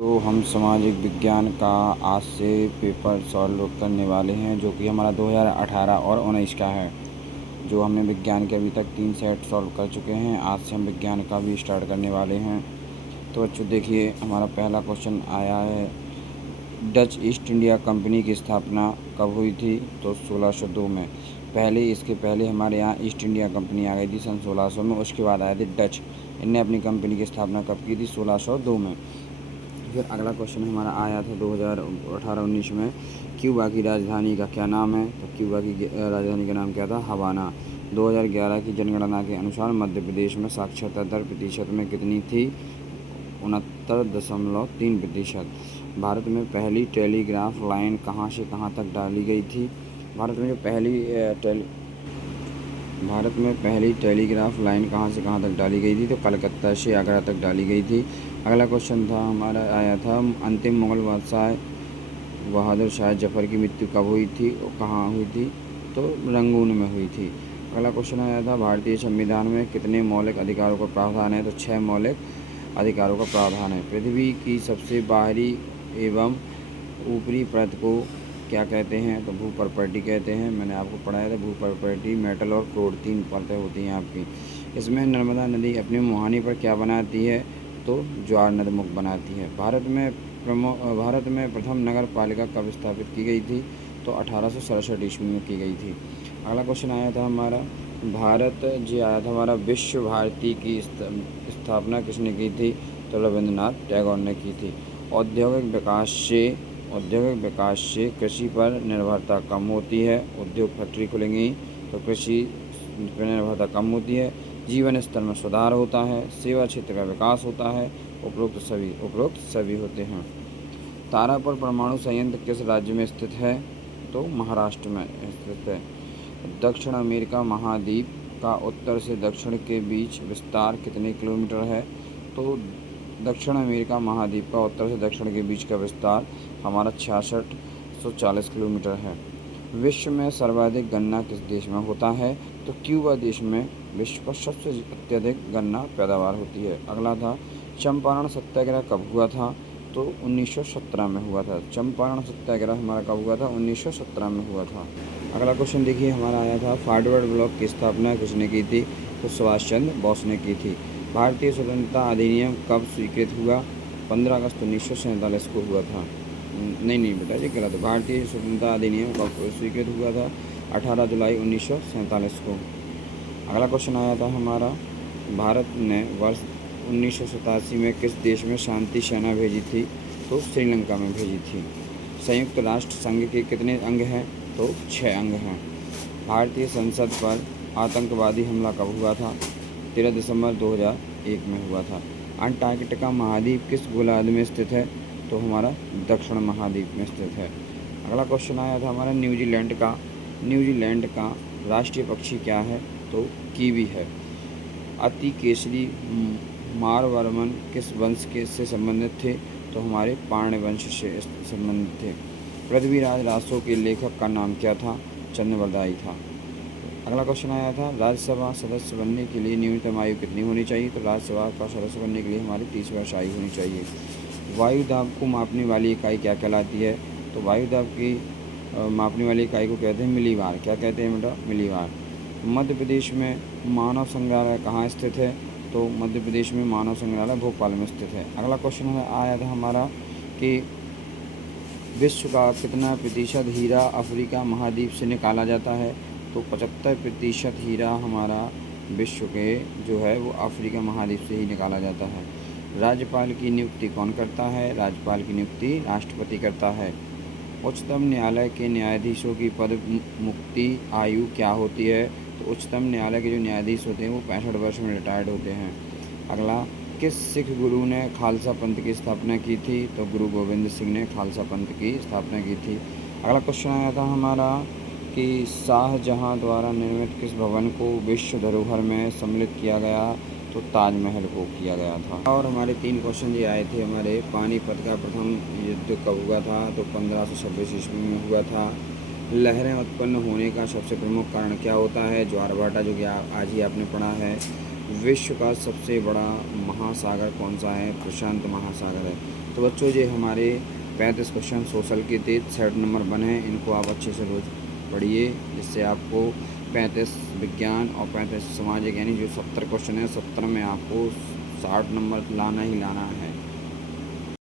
तो हम सामाजिक विज्ञान का आज से पेपर सॉल्व करने वाले हैं, जो कि हमारा 2018 और 19 का है। जो हमने विज्ञान के अभी तक 3 सेट सॉल्व कर चुके हैं, आज से हम विज्ञान का भी स्टार्ट करने वाले हैं। तो बच्चों देखिए, हमारा पहला क्वेश्चन आया है, डच ईस्ट इंडिया कंपनी की स्थापना कब हुई थी? तो 1602 में। इसके पहले हमारे यहाँ ईस्ट इंडिया कंपनी आ गई थी सन 1600 में। उसके बाद आए थे डच। इनने अपनी कंपनी की स्थापना कब की थी? 1602 में। फिर अगला क्वेश्चन हमारा आया था 2018-19 में, क्यूबा की राजधानी का क्या नाम है? तो क्यूबा की राजधानी का नाम क्या था? हवाना। 2011 की जनगणना के अनुसार मध्य प्रदेश में साक्षरता दर प्रतिशत में कितनी थी? 69.3%। भारत में पहली टेलीग्राफ लाइन कहाँ से कहाँ तक डाली गई थी? भारत में पहली टेलीग्राफ लाइन कहाँ से कहाँ तक डाली गई थी? तो कलकत्ता से आगरा तक डाली गई थी। अगला क्वेश्चन था हमारा आया था, अंतिम मुगल बादशाह बहादुर शाह जफ़र की मृत्यु कब हुई थी और कहाँ हुई थी? तो रंगून में हुई थी। अगला क्वेश्चन आया था, भारतीय संविधान में कितने मौलिक अधिकारों का प्रावधान है? तो 6 मौलिक अधिकारों का प्रावधान है। पृथ्वी की सबसे बाहरी एवं ऊपरी परत को क्या कहते हैं? तो भू प्रॉपर्टी कहते हैं। मैंने आपको पढ़ाया था, भू प्रॉपर्टी, मेटल और क्रोड 3 परतें होती हैं आपकी। इसमें नर्मदा नदी अपनी मुहानी पर क्या बनाती है? तो ज्वार नदमुख बनाती है। भारत में प्रथम नगर पालिका कब स्थापित की गई थी? तो 1867 ईस्वी में की गई थी। अगला क्वेश्चन आया था हमारा, विश्व भारती की स्थापना किसने की थी? तो रविंद्रनाथ टैगोर ने की थी। औद्योगिक विकास से कृषि पर निर्भरता कम होती है। उद्योग फैक्ट्री खुलेंगी तो कृषि पर निर्भरता कम होती है। जीवन स्तर में सुधार होता है। सेवा क्षेत्र का विकास होता है। उपरोक्त सभी होते हैं। तारापुर परमाणु संयंत्र किस राज्य में स्थित है? तो महाराष्ट्र में स्थित है। दक्षिण अमेरिका महाद्वीप का उत्तर से दक्षिण के बीच विस्तार कितने किलोमीटर है? तो दक्षिण अमेरिका महाद्वीप का उत्तर से दक्षिण के बीच का विस्तार हमारा 6640 किलोमीटर है। विश्व में सर्वाधिक गन्ना किस देश में होता है? तो क्यूबा देश में विश्व का सबसे अत्यधिक गन्ना पैदावार होती है। अगला था, चंपारण सत्याग्रह कब हुआ था? तो 1917 में हुआ था। चंपारण सत्याग्रह हमारा कब हुआ था? 1917 में हुआ था। अगला क्वेश्चन देखिए, हमारा आया था, फॉरवर्ड ब्लॉक की स्थापना किसने की थी? तो सुभाष चंद्र बोस ने की थी। भारतीय स्वतंत्रता अधिनियम कब स्वीकृत हुआ? 15 अगस्त 1947 को हुआ था। नहीं बेटा, ये गलत है। भारतीय स्वतंत्रता अधिनियम कब स्वीकृत हुआ था? 18 जुलाई 1947 को। अगला क्वेश्चन आया था हमारा, भारत ने वर्ष 1987 में किस देश में शांति सेना भेजी थी? तो श्रीलंका में भेजी थी। संयुक्त राष्ट्र संघ के कितने अंग हैं? तो 6 अंग हैं। भारतीय संसद पर आतंकवादी हमला कब हुआ था? 13 दिसंबर 2001 में हुआ था। अंटार्कटिका महाद्वीप किस गोलार्ध में स्थित है? तो हमारा दक्षिण महाद्वीप में स्थित है। अगला क्वेश्चन आया था हमारा, न्यूजीलैंड का राष्ट्रीय पक्षी क्या है? तो कीवी है। अति केसरी मारवर्मन किस वंश से संबंधित थे? तो हमारे पाण्ड्य वंश से संबंधित थे। पृथ्वीराज रासो के लेखक का नाम क्या था? चंद्रवरदाई था। अगला क्वेश्चन आया था, राज्यसभा सदस्य बनने के लिए न्यूनतम आयु कितनी होनी चाहिए? तो राज्यसभा का सदस्य बनने के लिए हमारी 30 वर्ष आयु होनी चाहिए। वायु दाब को मापने वाली इकाई क्या कहलाती है? तो वायु दाब की मापने वाली इकाई को कहते हैं मिलीबार। क्या कहते हैं बेटा? मिलीबार। मध्य प्रदेश में मानव संग्रहालय कहाँ स्थित है? तो मध्य प्रदेश में मानव संग्रहालय भोपाल में स्थित है। अगला क्वेश्चन आया था हमारा कि विश्व का कितना प्रतिशत हीरा अफ्रीका महाद्वीप से निकाला जाता है? तो 75% हीरा हमारा विश्व के जो है वो अफ्रीका महाद्वीप से ही निकाला जाता है। राज्यपाल की नियुक्ति कौन करता है? राज्यपाल की नियुक्ति राष्ट्रपति करता है। उच्चतम न्यायालय के न्यायाधीशों की पद मुक्ति आयु क्या होती है? तो उच्चतम न्यायालय के जो न्यायाधीश होते हैं वो 65 वर्ष में रिटायर्ड होते हैं। अगला, किस सिख गुरु ने खालसा पंथ की स्थापना की थी? तो गुरु गोविंद सिंह ने खालसा पंथ की स्थापना की थी। अगला क्वेश्चन आया था हमारा कि शाहजहाँ द्वारा निर्मित किस भवन को विश्व धरोहर में सम्मिलित किया गया? तो ताजमहल को किया गया था। और हमारे 3 क्वेश्चन ये आए थे हमारे, पानीपत का प्रथम युद्ध कब हुआ था? तो 1526 ईस्वी में हुआ था। लहरें उत्पन्न होने का सबसे प्रमुख कारण क्या होता है? ज्वार भाटा, जो कि आज ही आपने पढ़ा है। विश्व का सबसे बड़ा महासागर कौन सा है? प्रशांत महासागर है। तो बच्चों ये हमारे 35 क्वेश्चन सोशल के थे, सेट नंबर 1 है। इनको आप अच्छे से रोज पढ़िए, जिससे आपको 35 विज्ञान और 35 सामाजिक, यानी जो 70 क्वेश्चन है, 70 में आपको 60 नंबर लाना ही लाना है।